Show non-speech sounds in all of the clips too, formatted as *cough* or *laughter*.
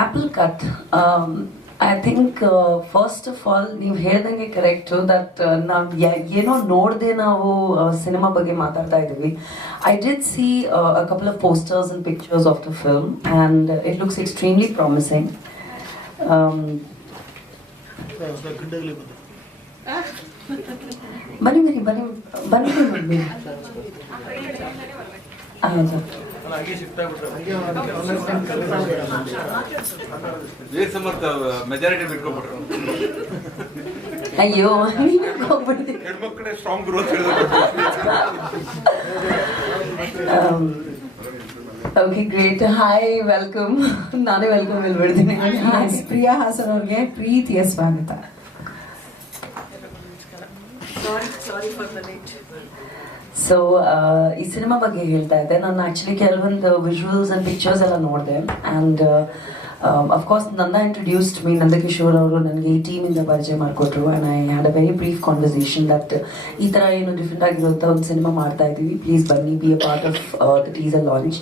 Apple cut I think first of all ನೀವು ಹೇಳ್ದಂಗೆ correct that ನಾವು ಏನೋ ನೋಡದೆ ನಾವು ಸಿನಿಮಾ ಬಗ್ಗೆ ಮಾತಾಡ್ತಾ ಇದ್ದೀವಿ I did see a couple of posters and pictures of the film and it looks extremely promising ಬನ್ನಿ ಬನ್ನಿ ಬನ್ನಿ ಬನ್ನಿ ಬನ್ನಿ. *laughs* ಹೌದು. ವೀರ್ ಸಮರ್ಥ ಮೆಜಾರಿಟಿ ಬಿಟ್ಕೊಂಡ್ಬಿಟ್ರು ಅಯ್ಯೋ ನೀವ್ ಹೋಗ್ಬಿಡ್ತೀನಿ ಹೆಣ್ಮಕ್ಳೇ strong growth okay great hi welcome ನಾನೇ ವೆಲ್ಕಮ್ ಹೇಳ್ಬಿಡ್ತೀನಿ ಪ್ರಿಯಾ ಹಾಸನ್ ಅವ್ರಿಗೆ ಪ್ರೀತಿಯ ಸ್ವಾಗತ. ಸೊ ಈ ಸಿನಿಮಾ ಬಗ್ಗೆ ಹೇಳ್ತಾ ಇದ್ದೆ. ನಾನು ಆಕ್ಚುಲಿ ಕೆಲವೊಂದು ವಿಜುವಲ್ಸ್ ಅಂಡ್ ಪಿಕ್ಚರ್ಸ್ ಎಲ್ಲ ನೋಡಿದೆ. And of course Nanda introduced me Nandakishore ಅವರು ನನಗೆ ಈ ಟೀಮಿಂದ ಪರಿಚಯ ಮಾಡಿಕೊಟ್ರು. And I had a very brief conversation that ಈ ಥರ ಏನು ಡಿಫ್ರೆಂಟ್ ಆಗಿರುವಂಥ ಒಂದು ಸಿನಿಮಾ ಮಾಡ್ತಾ ಇದ್ದೀವಿ. ಪ್ಲೀಸ್ ಬನ್ನಿ be a part of the teaser launch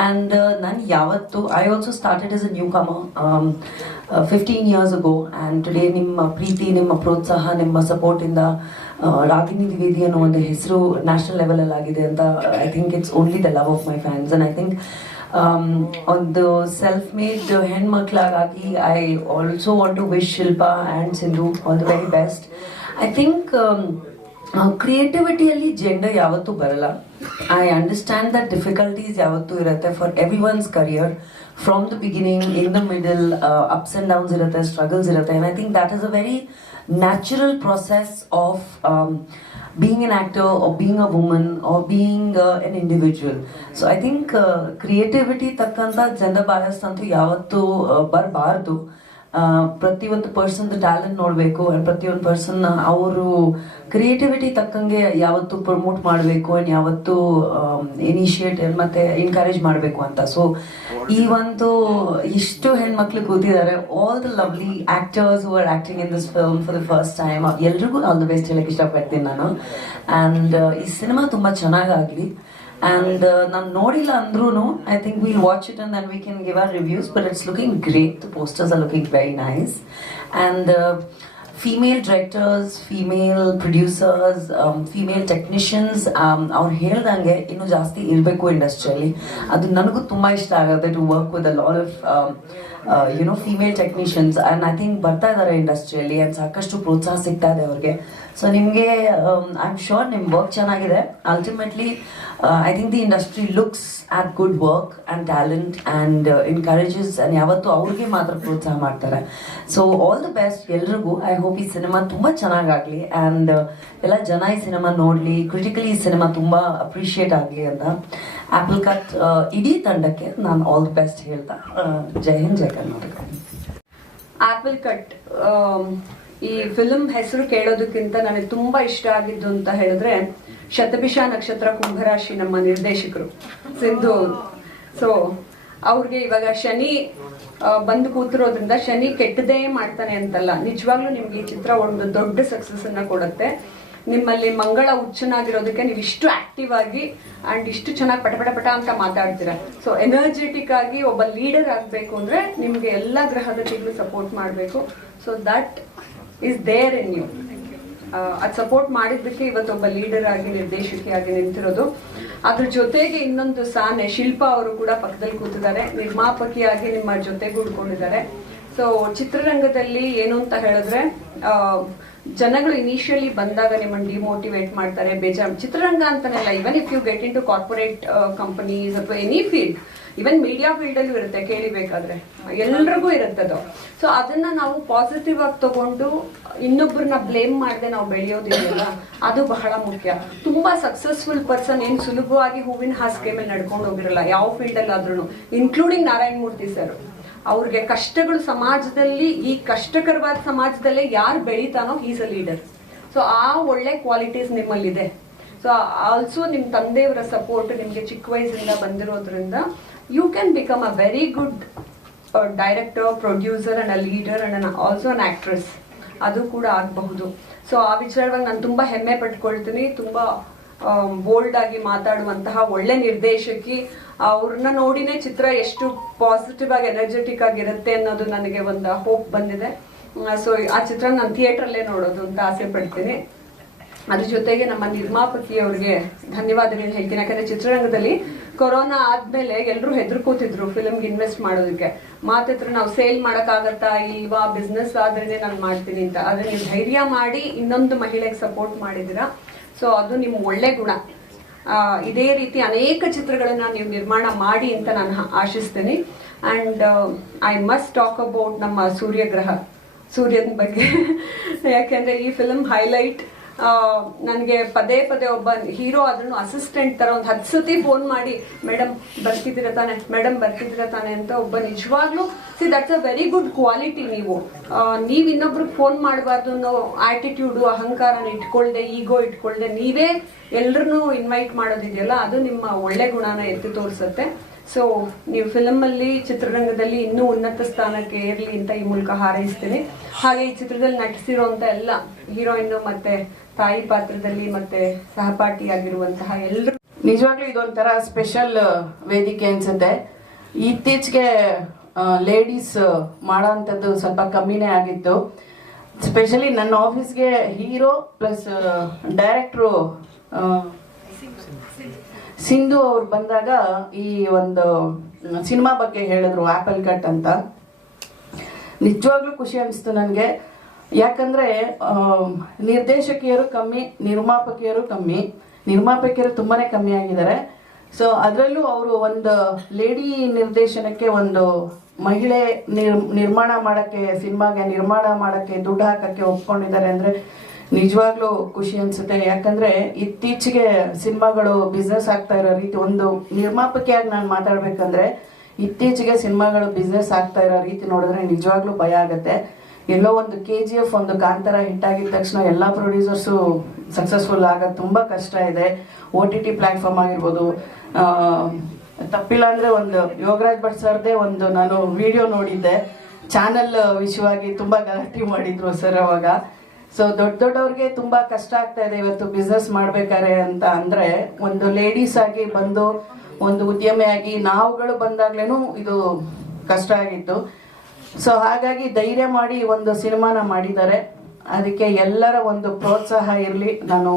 and ನಾನು ಯಾವತ್ತು I also started as a newcomer fifteen years ago and today ನಿಮ್ಮ ಪ್ರೀತಿ ನಿಮ್ಮ ಪ್ರೋತ್ಸಾಹ ನಿಮ್ಮ ಸಪೋರ್ಟಿಂದ ರಾಗಿಣಿ ದ್ವಿವೇದಿ ಅನ್ನೋ ಒಂದು ಹೆಸರು ನ್ಯಾಷನಲ್ ಲೆವೆಲಲ್ಲಿ ಆಗಿದೆ ಅಂತ I think it's only the love of my fans and I think ಒಂದು self made ಹೆಣ್ಮಕ್ಳಾಗಿ I also want to wish Shilpa and Sindhu all the very best I think ಕ್ರಿಯೇಟಿವಿಟಿಯಲ್ಲಿ gender ಯಾವತ್ತೂ ಬರಲ್ಲ. ಐ ಅಂಡರ್ಸ್ಟ್ಯಾಂಡ್ ದಟ್ ಡಿಫಿಕಲ್ಟೀಸ್ ಯಾವತ್ತೂ ಇರುತ್ತೆ for everyone's career from the beginning in the middle ups and down रहता है struggles रहता है and I think that is a very natural process of um, being an actor or being a woman or being uh, an individual. So I think uh, creativity takanta janda bias tanto yavattu bar bar do. ಪ್ರತಿಯೊಂದು person talent ನೋಡಬೇಕು and ಪ್ರತಿಯೊಂದು person ಅವರು creativity ತಕ್ಕಂಗೆ ಯಾವತ್ತು promote ಮಾಡಬೇಕು and ಯಾವತ್ತು initiate ಮತ್ತೆ encourage ಮಾಡಬೇಕು ಅಂತ. ಸೊ ಈ ಒಂದು ಇಷ್ಟು ಹೆಣ್ಮಕ್ಳು ಕೂತಿದ್ದಾರೆ. All the lovely actors who are acting in this film for the first time ಎಲ್ರಿಗೂ ಆಲ್ ದ ಬೆಸ್ಟ್ ಹೇಳಕ್ಕೆ ಇಷ್ಟಪಡ್ತೀನಿ ನಾನು. ಆ್ಯಂಡ್ ಈ ಸಿನಿಮಾ ತುಂಬ ಚೆನ್ನಾಗಾಗಲಿ. ಆ್ಯಂಡ್ ನಾನು ನೋಡಿಲ್ಲ ಅಂದ್ರೂ I think will watch it and then we can give our reviews but it's looking great the posters are looking very nice and female directors female producers female technicians ಅವ್ರು ಹೇಳ್ದಂಗೆ ಇನ್ನೂ ಜಾಸ್ತಿ ಇರಬೇಕು ಇಂಡಸ್ಟ್ರಿಯಲ್ಲಿ ಅದು ನನಗೂ ತುಂಬ ಇಷ್ಟ ಆಗುತ್ತೆ to work with a lot of you know female technicians and I think ಬರ್ತಾ ಇದ್ದಾರೆ ಇಂಡಸ್ಟ್ರಿಯಲ್ಲಿ ಆ್ಯಂಡ್ ಸಾಕಷ್ಟು ಪ್ರೋತ್ಸಾಹ ಸಿಗ್ತಾ ಇದೆ ಅವ್ರಿಗೆ. ಸೊ ನಿಮಗೆ ಐ ಆಮ್ ಶೋರ್ ನಿಮ್ಮ ವರ್ಕ್ ಚೆನ್ನಾಗಿದೆ. Ultimately I think the industry looks at good work and talent and encourages and ಯಾವತ್ತೂ ಅವ್ರಿಗೆ ಮಾತ್ರ ಪ್ರೋತ್ಸಾಹ ಮಾಡ್ತಾರೆ. ಸೊ ಆಲ್ ದ ಬೆಸ್ಟ್ ಎಲ್ರಿಗೂ. ಐ ಹೋಪ್ ಈ ಸಿನಿಮಾ ತುಂಬ ಚೆನ್ನಾಗಾಗಲಿ ಆ್ಯಂಡ್ ಎಲ್ಲ ಜನ ಈ ಸಿನಿಮಾ ನೋಡಲಿ. ಕ್ರಿಟಿಕಲಿ ಈ ಸಿನಿಮಾ ತುಂಬ ಅಪ್ರಿಷಿಯೇಟ್ ಆಗಲಿ ಅಂತ. ಆ್ಯಪಲ್ ಕಟ್ ಇಡೀ ತಂಡಕ್ಕೆ ನಾನು ಆಲ್ ದಿ ಬೆಸ್ಟ್ ಹೇಳ್ತಾ ಜೈ ಹಿಂದ್, ಜೈ ಕರ್ನಾಟಕ. ಆಪಲ್ ಕಟ್ ಈ ಫಿಲಮ್ ಹೆಸರು ಕೇಳೋದಕ್ಕಿಂತ ನನಗೆ ತುಂಬಾ ಇಷ್ಟ ಆಗಿದ್ದು ಅಂತ ಹೇಳಿದ್ರೆ ಶತಭಿಷ ನಕ್ಷತ್ರ ಕುಂಭರಾಶಿ ನಮ್ಮ ನಿರ್ದೇಶಕರು, ಸಿಂಧು ಸೊ ಅವ್ರಿಗೆ ಇವಾಗ ಶನಿ ಬಂದು ಕೂತಿರೋದ್ರಿಂದ ಶನಿ ಕೆಟ್ಟದೇ ಮಾಡ್ತಾನೆ ಅಂತಲ್ಲ, ನಿಜವಾಗ್ಲೂ ನಿಮ್ಗೆ ಈ ಚಿತ್ರ ಒಂದು ದೊಡ್ಡ ಸಕ್ಸಸ್ ಅನ್ನ ಕೊಡುತ್ತೆ. ನಿಮ್ಮಲ್ಲಿ ಮಂಗಳ ಹುಚ್ಚನಾಗಿರೋದಕ್ಕೆ ನೀವು ಇಷ್ಟು ಆಕ್ಟಿವ್ ಆಗಿ ಅಂಡ್ ಇಷ್ಟು ಚೆನ್ನಾಗಿ ಪಟ ಪಟ ಅಂತ ಮಾತಾಡ್ತೀರಾ. ಸೊ ಎನರ್ಜೆಟಿಕ್ ಆಗಿ ಒಬ್ಬ ಲೀಡರ್ ಆಗಬೇಕು ಅಂದ್ರೆ ನಿಮಗೆ ಎಲ್ಲ ಗ್ರಹದತಿಗಳು ಸಪೋರ್ಟ್ ಮಾಡಬೇಕು. So that is there in you ಅದು ಸಪೋರ್ಟ್ ಮಾಡಿದ್ದಕ್ಕೆ ಇವತ್ತೊಬ್ಬ ಲೀಡರ್ ಆಗಿ ನಿರ್ದೇಶಕಿಯಾಗಿ ನಿಂತಿರೋದು. ಅದ್ರ ಜೊತೆಗೆ ಇನ್ನೊಂದು ಸಾನೆ, ಶಿಲ್ಪಾ ಅವರು ಕೂಡ ಪಕ್ಕದಲ್ಲಿ ಕೂತಿದ್ದಾರೆ. ನಿರ್ಮಾಪಕಿಯಾಗಿ ನಿಮ್ಮ ಜೊತೆಗೂಡ್ಕೊಂಡಿದ್ದಾರೆ. ಸೊ ಚಿತ್ರರಂಗದಲ್ಲಿ ಏನು ಅಂತ ಹೇಳಿದ್ರೆ ಜನಗಳು ಇನಿಷಿಯಲಿ ಬಂದಾಗ ನಿಮ್ಮನ್ನು ಡಿಮೋಟಿವೇಟ್ ಮಾಡ್ತಾರೆ, ಬೇಜಾರು ಚಿತ್ರರಂಗ ಅಂತಾನೆಲ್ಲ even if you get in to corporate companies ಅಥವಾ any field even media field ಅಲ್ಲೂ ಇರುತ್ತೆ, ಕೇಳಿಬೇಕಾದ್ರೆ. ಎಲ್ರಿಗೂ ಇರುತ್ತೆ ಅದು. ಸೊ ಅದನ್ನ ನಾವು ಪಾಸಿಟಿವ್ ಆಗಿ ತಗೊಂಡು ಇನ್ನೊಬ್ಬರನ್ನ ಬ್ಲೇಮ್ ಮಾಡದೆ ನಾವು ಬೆಳೆಯೋದಿದೆಯಲ್ಲ, ಅದು ಬಹಳ ಮುಖ್ಯ. ತುಂಬಾ ಸಕ್ಸಸ್ಫುಲ್ ಪರ್ಸನ್ ಏನ್ ಸುಲಭವಾಗಿ ಹೂವಿನ ಹಾಸಿಗೆ ಮೇಲೆ ನಡ್ಕೊಂಡು ಹೋಗಿರಲ್ಲ, ಯಾವ ಫೀಲ್ಡ್ ಅಲ್ಲಾದ್ರೂ ಇನ್ಕ್ಲೂಡಿಂಗ್ ನಾರಾಯಣ ಮೂರ್ತಿ ಸರ್ ಅವ್ರಿಗೆ ಕಷ್ಟಗಳು ಸಮಾಜದಲ್ಲಿ, ಈ ಕಷ್ಟಕರವಾದ ಸಮಾಜದಲ್ಲೇ ಯಾರು ಬೆಳಿತಾನೋ ಈಸ್ ಅ ಲೀಡರ್ ಸೊ ಆ ಒಳ್ಳೆ ಕ್ವಾಲಿಟೀಸ್ ನಿಮ್ಮಲ್ಲಿದೆ. ಸೊ ಆಲ್ಸೋ ನಿಮ್ಮ ತಂದೆಯವರ ಸಪೋರ್ಟ್ ನಿಮಗೆ ಚಿಕ್ಕ ವಯಸ್ಸಿಂದ ಬಂದಿರೋದ್ರಿಂದ you can become a very good director producer and a leader and also an actress ಅದು ಕೂಡ ಆಗಬಹುದು. ಸೊ ಆ ವಿಚಾರವಾಗಿ ನಾನು ತುಂಬಾ ಹೆಮ್ಮೆ ಪಟ್ಕೊಳ್ತೀನಿ. ತುಂಬಾ ಬೋಲ್ಡ್ ಆಗಿ ಮಾತಾಡುವಂತಹ ಒಳ್ಳೆ ನಿರ್ದೇಶಕಿ ಅವ್ರನ್ನ ನೋಡಿನೇ ಚಿತ್ರ ಎಷ್ಟು ಪಾಸಿಟಿವ್ ಆಗಿ ಎನರ್ಜೆಟಿಕ್ ಆಗಿರುತ್ತೆ ಅನ್ನೋದು ನನಗೆ ಒಂದು ಹೋಪ್ ಬಂದಿದೆ. ಸೊ ಆ ಚಿತ್ರ ನಾನು ಥಿಯೇಟ್ರಲ್ಲೇ ನೋಡೋದು ಅಂತ ಆಸೆ ಪಡ್ತೀನಿ. ಅದ್ರ ಜೊತೆಗೆ ನಮ್ಮ ನಿರ್ಮಾಪಕಿಯವ್ರಿಗೆ ಧನ್ಯವಾದಗಳನ್ನ ಹೇಳ್ತೀನಿ. ಯಾಕಂದ್ರೆ ಚಿತ್ರರಂಗದಲ್ಲಿ ಕೊರೋನಾ ಆದ್ಮೇಲೆ ಎಲ್ಲರೂ ಹೆದರ್ಕೋತಿದ್ರು ಫಿಲ್ಮ್ಗೆ ಇನ್ವೆಸ್ಟ್ ಮಾಡೋದಕ್ಕೆ. ಮಾತಿತ್ರ ನಾವು ಸೇಲ್ ಮಾಡೋಕ್ಕಾಗತ್ತಾ ಇಲ್ವಾ ಬಿಸ್ನೆಸ್ ಆದ್ರೇನೆ ನಾನು ಮಾಡ್ತೀನಿ ಅಂತ. ಆದ್ರೆ ನೀವು ಧೈರ್ಯ ಮಾಡಿ ಇನ್ನೊಂದು ಮಹಿಳೆಗೆ ಸಪೋರ್ಟ್ ಮಾಡಿದ್ದೀರಾ. ಸೊ ಅದು ನಿಮ್ಮ ಒಳ್ಳೆ ಗುಣ. ಇದೇ ರೀತಿ ಅನೇಕ ಚಿತ್ರಗಳನ್ನು ನೀವು ನಿರ್ಮಾಣ ಮಾಡಿ ಅಂತ ನಾನು ಆಶಿಸ್ತೇನೆ. And I must talk about ನಮ್ಮ ಸೂರ್ಯಗ್ರಹ, ಸೂರ್ಯನ ಬಗ್ಗೆ. *laughs* ಯಾಕೆಂದರೆ ಈ ಫಿಲಮ್ ಹೈಲೈಟ್ ನನಗೆ ಪದೇ ಪದೇ ಒಬ್ಬ ಹೀರೋ ಅದನ್ನು ಅಸಿಸ್ಟೆಂಟ್ ತರ ಒಂದು ಹತ್ತು ಸತಿ ಫೋನ್ ಮಾಡಿ ಮೇಡಮ್ ಬರ್ತಿದ್ದೀರ ತಾನೆ? ಮೇಡಮ್ ಬರ್ತಿದ್ದೀರ ತಾನೆ? ಅಂತ ಒಬ್ಬ ನಿಜವಾಗ್ಲೂ see that's a very good quality ನೀವು. ನೀವು ಇನ್ನೊಬ್ರಿಗೆ ಫೋನ್ ಮಾಡಬಾರ್ದು ಅನ್ನೋ ಆಟಿಟ್ಯೂಡು ಅಹಂಕಾರನ ಇಟ್ಕೊಳ್ದೆ ಈಗೋ ಇಟ್ಕೊಳ್ದೆ, ನೀವೇ ಎಲ್ರನ್ನೂ ಇನ್ವೈಟ್ ಮಾಡೋದಿದೆಯಲ್ಲ, ಅದು ನಿಮ್ಮ ಒಳ್ಳೆ ಗುಣನ ಎತ್ತಿ ತೋರಿಸುತ್ತೆ. ಸೊ ನೀವು ಫಿಲಮಲ್ಲಿ ಚಿತ್ರರಂಗದಲ್ಲಿ ಇನ್ನೂ ಉನ್ನತ ಸ್ಥಾನಕ್ಕೆ ಏರ್ಲಿ ಅಂತ ಈ ಮೂಲಕ ಹಾರೈಸ್ತೀನಿ. ಹಾಗೆ ಈ ಚಿತ್ರದಲ್ಲಿ ನಟಿಸಿರುವಂತ ಎಲ್ಲ ಹೀರೋಯಿನ್ ಮತ್ತೆ ತಾಯಿ ಪಾತ್ರದಲ್ಲಿ ಮತ್ತೆ ಸಹಪಾಠಿಯಾಗಿರುವಂತಹ ಎಲ್ಲರೂ ನಿಜವಾಗ್ಲೂ ಇದೊಂಥರ ಸ್ಪೆಷಲ್ ವೇದಿಕೆ ಅನ್ಸುತ್ತೆ. ಇತ್ತೀಚೆಗೆ ಲೇಡೀಸ್ ಮಾಡೋಂಥದ್ದು ಸ್ವಲ್ಪ ಕಮ್ಮಿನೇ ಆಗಿತ್ತು. ಸ್ಪೆಷಲಿ ನನ್ನ ಆಫೀಸ್ಗೆ ಹೀರೋ ಪ್ಲಸ್ ಡೈರೆಕ್ಟ್ರು ಸಿಂಧು ಅವ್ರು ಬಂದಾಗ ಈ ಒಂದು ಸಿನಿಮಾ ಬಗ್ಗೆ ಹೇಳಿದ್ರು ಆಪಲ್ ಕಟ್ ಅಂತ. ನಿಜವಾಗ್ಲೂ ಖುಷಿ ಅನಿಸ್ತು ನನಗೆ. ಯಾಕಂದ್ರೆ ನಿರ್ದೇಶಕಿಯರು ಕಮ್ಮಿ, ನಿರ್ಮಾಪಕಿಯರು ಕಮ್ಮಿ. ನಿರ್ಮಾಪಕಿಯರು ತುಂಬಾನೇ ಕಮ್ಮಿ ಆಗಿದ್ದಾರೆ. ಸೊ ಅದರಲ್ಲೂ ಅವರು ಒಂದು ಲೇಡಿ ನಿರ್ದೇಶನಕ್ಕೆ ಒಂದು ಮಹಿಳೆ ನಿರ್, ನಿರ್ಮಾಣ ಮಾಡಕ್ಕೆ, ಸಿನಿಮಾಗೆ ನಿರ್ಮಾಣ ಮಾಡಕ್ಕೆ ದುಡ್ಡು ಹಾಕಕ್ಕೆ ಒಪ್ಕೊಂಡಿದ್ದಾರೆ ಅಂದ್ರೆ ನಿಜವಾಗ್ಲೂ ಖುಷಿ ಅನ್ಸುತ್ತೆ. ಯಾಕಂದ್ರೆ, ಇತ್ತೀಚೆಗೆ ಸಿನಿಮಾಗಳು ಬಿಸ್ನೆಸ್ ಆಗ್ತಾ ಇರೋ ರೀತಿ ಒಂದು ನಿರ್ಮಾಪಕಿಯಾಗಿ ನಾನು ಮಾತಾಡ್ಬೇಕಂದ್ರೆ, ಇತ್ತೀಚೆಗೆ ಸಿನಿಮಾಗಳು ಬಿಸ್ನೆಸ್ ಆಗ್ತಾ ಇರೋ ರೀತಿ ನೋಡಿದ್ರೆ ನಿಜವಾಗ್ಲೂ ಭಯ ಆಗುತ್ತೆ. ಎಲ್ಲೋ ಒಂದು ಕೆ ಜಿ ಎಫ್ ಒಂದು ಕಾಂತಾರ ಹಿಟ್ ಆಗಿದ ತಕ್ಷಣ ಎಲ್ಲ ಪ್ರೊಡ್ಯೂಸರ್ಸು ಸಕ್ಸಸ್ಫುಲ್ ಆಗೋದು ತುಂಬಾ ಕಷ್ಟ ಇದೆ. ಒ ಟಿ ಟಿ ಪ್ಲಾಟ್ಫಾರ್ಮ್ ಆಗಿರ್ಬೋದು. ತಪ್ಪಿಲ್ಲ ಅಂದ್ರೆ ಒಂದು ಯೋಗರಾಜ್ ಭಟ್ ಸರ್ದೇ ಒಂದು ನಾನು ವಿಡಿಯೋ ನೋಡಿದ್ದೆ. ಚಾನಲ್ ವಿಷಯವಾಗಿ ತುಂಬಾ ಗಲಾಟೆ ಮಾಡಿದ್ರು ಸರ್ ಅವಾಗ. ಸೊ ದೊಡ್ಡ ದೊಡ್ಡವ್ರಿಗೆ ತುಂಬಾ ಕಷ್ಟ ಆಗ್ತಾ ಇದೆ ಇವತ್ತು ಬಿಸ್ನೆಸ್ ಮಾಡ್ಬೇಕಾರೆ ಅಂತ ಅಂದ್ರೆ ಒಂದು ಲೇಡೀಸ್ ಆಗಿ ಬಂದು ಒಂದು ಉದ್ಯಮಿಯಾಗಿ ನಾವುಗಳು ಬಂದಾಗ್ಲೇನು ಇದು ಕಷ್ಟ ಆಗಿತ್ತು. ಸೊ ಹಾಗಾಗಿ ಧೈರ್ಯ ಮಾಡಿ ಒಂದು ಸಿನಿಮಾನ ಮಾಡಿದ್ದಾರೆ. ಅದಕ್ಕೆ ಎಲ್ಲರ ಒಂದು ಪ್ರೋತ್ಸಾಹ ಇರಲಿ. ನಾನು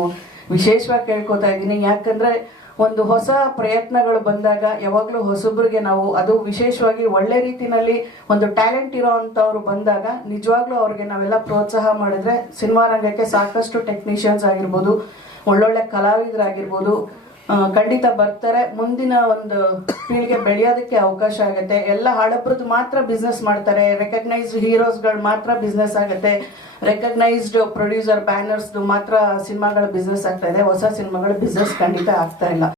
ವಿಶೇಷವಾಗಿ ಕೇಳ್ಕೊತಾ ಇದ್ದೀನಿ. ಯಾಕಂದ್ರೆ ಒಂದು ಹೊಸ ಪ್ರಯತ್ನಗಳು ಬಂದಾಗ ಯಾವಾಗಲೂ ಹೊಸಬ್ರಿಗೆ ನಾವು ಅದು ವಿಶೇಷವಾಗಿ ಒಳ್ಳೆ ರೀತಿನಲ್ಲಿ ಒಂದು ಟ್ಯಾಲೆಂಟ್ ಇರೋ ಬಂದಾಗ ನಿಜವಾಗ್ಲೂ ಅವ್ರಿಗೆ ನಾವೆಲ್ಲ ಪ್ರೋತ್ಸಾಹ ಮಾಡಿದ್ರೆ ಸಿನಿಮಾ ರಂಗಕ್ಕೆ ಸಾಕಷ್ಟು ಟೆಕ್ನಿಷಿಯನ್ಸ್ ಆಗಿರ್ಬೋದು, ಒಳ್ಳೊಳ್ಳೆ ಕಲಾವಿದರಾಗಿರ್ಬೋದು ಖಂಡಿತ ಬರ್ತಾರೆ. ಮುಂದಿನ ಒಂದು ಪೀಳಿಗೆ ಬೆಳೆಯೋದಕ್ಕೆ ಅವಕಾಶ ಆಗುತ್ತೆ. ಎಲ್ಲ ಹಳಬ್ರದ್ದು ಮಾತ್ರ ಬಿಸ್ನೆಸ್ ಮಾಡ್ತಾರೆ. ರೆಕಗ್ನೈಸ್ಡ್ ಹೀರೋಸ್ಗಳು ಮಾತ್ರ ಬಿಸ್ನೆಸ್ ಆಗುತ್ತೆ. ರೆಕಗ್ನೈಸ್ಡ್ ಪ್ರೊಡ್ಯೂಸರ್ ಬ್ಯಾನರ್ಸ್ದು ಮಾತ್ರ ಸಿನಿಮಾಗಳ ಬಿಸ್ನೆಸ್ ಆಗ್ತಾ ಇದೆ. ಹೊಸ ಸಿನಿಮಾಗಳ ಬಿಸ್ನೆಸ್ ಖಂಡಿತ ಆಗ್ತಾ ಇಲ್ಲ.